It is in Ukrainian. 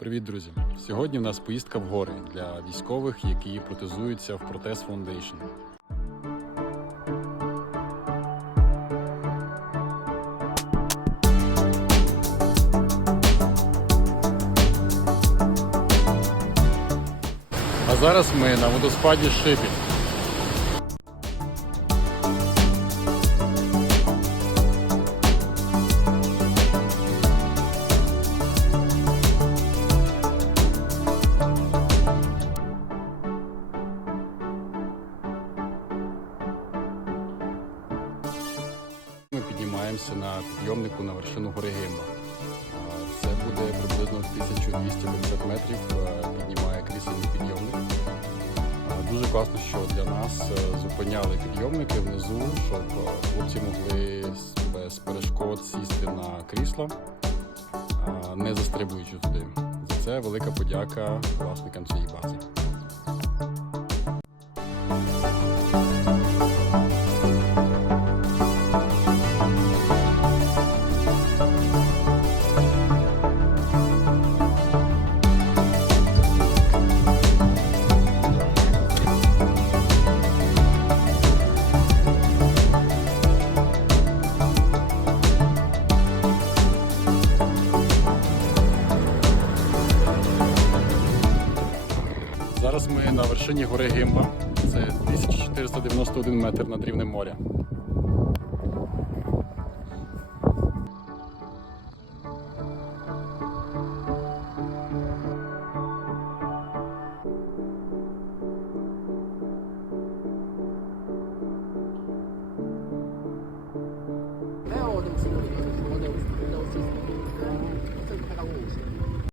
Привіт, друзі! Сьогодні в нас поїздка в гори для військових, які протезуються в Протез Foundation. А зараз ми на водоспаді Шипіль. Піднімаємося на підйомнику на вершину гори Гимба. Це буде приблизно 1250 метрів. Піднімає крісельний підйомник. Дуже класно, що для нас е, зупиняли підйомники внизу, щоб хлопці могли без перешкод сісти на крісло, не застрибуючи туди. За це велика подяка власникам цієї бази. Зараз ми на вершині гори Гимба. Це 1491 метр над рівнем моря.